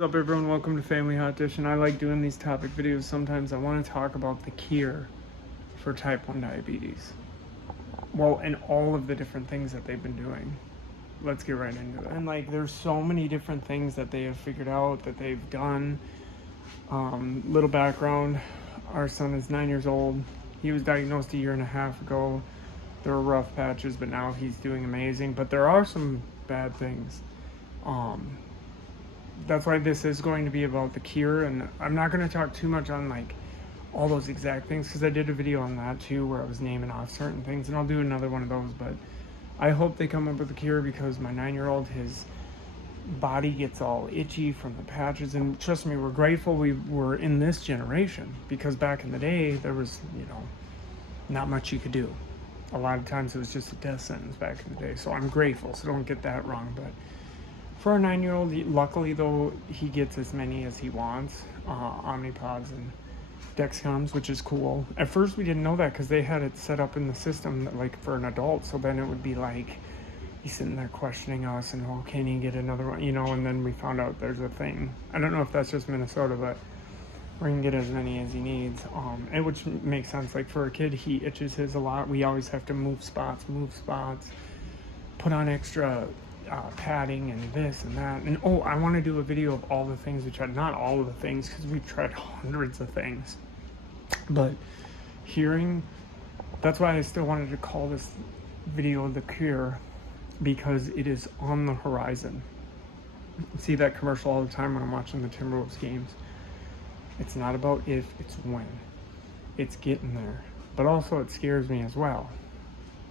What's up everyone, welcome to Family Hot Dish, and I like doing these topic videos. Sometimes I want to talk about the cure for type 1 diabetes. Well, and all of the different things that they've been doing. Let's get right into it. And there's so many different things that they have figured out, that they've done. Little background, our son is 9 years old. He was diagnosed a year and a half ago. There were rough patches, but now he's doing amazing. But there are some bad things. That's why this is going to be about the cure, and I'm not going to talk too much on all those exact things, because I did a video on that too where I was naming off certain things, and I'll do another one of those. But I hope they come up with a cure, because my 9-year-old, his body gets all itchy from the patches, and trust me, we're grateful we were in this generation, because back in the day there was not much you could do. A lot of times it was just a death sentence back in the day, so I'm grateful, so don't get that wrong. But for our 9-year-old, luckily though, he gets as many as he wants, Omnipods and Dexcoms, which is cool. At first we didn't know that, because they had it set up in the system that, for an adult, so then it would be he's sitting there questioning us, and oh, can you get another one, and then we found out there's a thing. I don't know if that's just Minnesota, but we can get as many as he needs, and which makes sense. For a kid, he itches his a lot. We always have to move spots, put on extra padding and this and that. And I want to do a video of all the things we tried. Not all of the things, because we've tried hundreds of things, but hearing, that's why I still wanted to call this video the cure, because it is on the horizon. I see that commercial all the time when I'm watching the Timberwolves games. It's not about if, it's when. It's getting there. But also it scares me as well.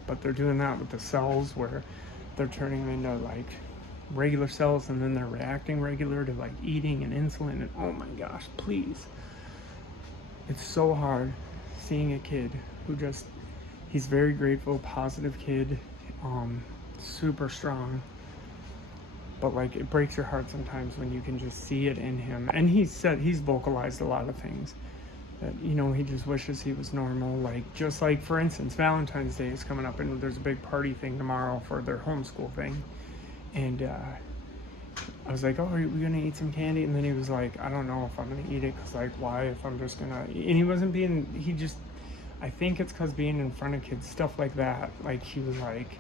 But they're doing that with the cells, where they're turning them into regular cells, and then they're reacting regular to eating and insulin, and oh my gosh, please. It's so hard seeing a kid who he's very grateful, positive kid, super strong, but it breaks your heart sometimes when you can just see it in him. And he's vocalized a lot of things that he just wishes he was normal. Just for instance, Valentine's Day is coming up, and there's a big party thing tomorrow for their homeschool thing, and I was like, oh, are we gonna eat some candy? And then he was like, I don't know if I'm gonna eat it, because why, if I'm just gonna eat? And he wasn't being, I think it's because being in front of kids, stuff like that, he was like,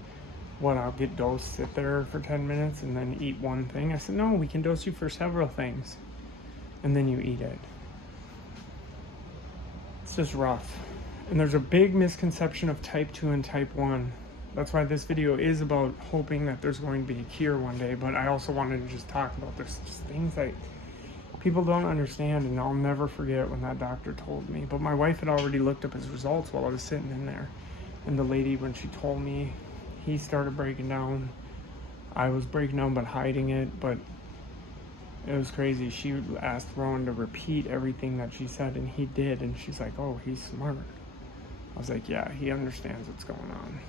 what, I'll get dosed, sit there for 10 minutes and then eat one thing? I said, no, we can dose you for several things, and then you eat it. It's just rough. And there's a big misconception of type 2 and type 1. That's why this video is about hoping that there's going to be a cure one day. But I also wanted to just talk about, there's just things that people don't understand, and I'll never forget when that doctor told me. But my wife had already looked up his results while I was sitting in there, and the lady, when she told me, he started breaking down. I was breaking down but hiding it, but it was crazy. She asked Rowan to repeat everything that she said, and he did. And she's like, oh, he's smart. I was like, yeah, he understands what's going on.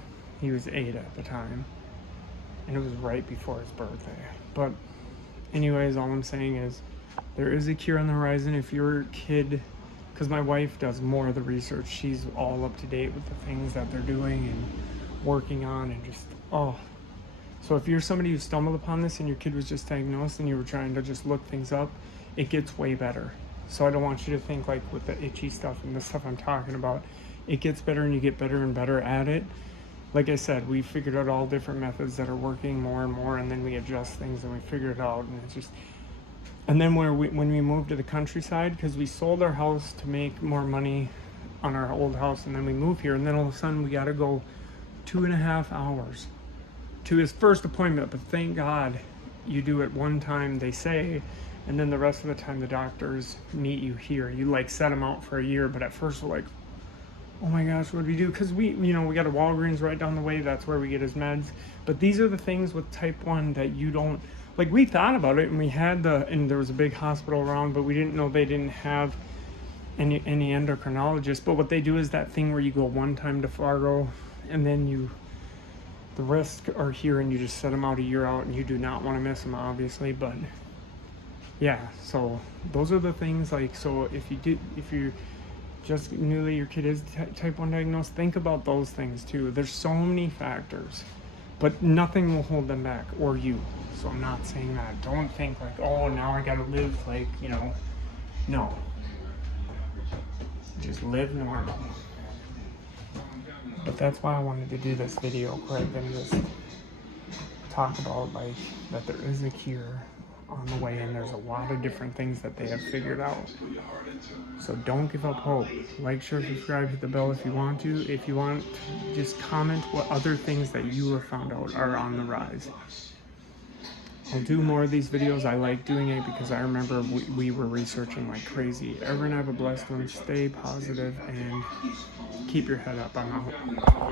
He was 8 at the time, and it was right before his birthday. But anyways, all I'm saying is there is a cure on the horizon. If your kid, because my wife does more of the research, she's all up to date with the things that they're doing and working on, and just, so if you're somebody who stumbled upon this and your kid was just diagnosed and you were trying to just look things up, it gets way better. So I don't want you to think with the itchy stuff and the stuff I'm talking about, it gets better, and you get better and better at it. Like I said, we figured out all different methods that are working more and more, and then we adjust things and we figure it out. And it's just, and then when we moved to the countryside, because we sold our house to make more money on our old house, and then we moved here, and then all of a sudden we got to go 2.5 hours to his first appointment. But thank God you do it one time, they say, and then the rest of the time the doctors meet you here. You set them out for a year. But at first we're like, oh my gosh, what do we do? Because we got a Walgreens right down the way. That's where we get his meds. But these are the things with type 1 that you don't, we thought about it, and we had and there was a big hospital around, but we didn't know they didn't have any endocrinologists. But what they do is that thing where you go one time to Fargo, and then the rest are here, and you just set them out a year out, and you do not want to miss them, obviously. But yeah, so those are the things. So if you're just newly, your kid is type 1 diagnosed, think about those things too. There's so many factors but nothing will hold them back, or you. So I'm not saying that. Don't think like, oh, now I gotta live like, you know, no. Just live normal. But that's why I wanted to do this video quick and just talk about like that there is a cure on the way, and there's a lot of different things that they have figured out. So don't give up hope. Like, share, subscribe, hit the bell if you want to. If you want, just comment what other things that you have found out are on the rise. I'll do more of these videos. I like doing it because I remember we were researching like crazy. Everyone have a blessed one. Stay positive and keep your head up. I'm out.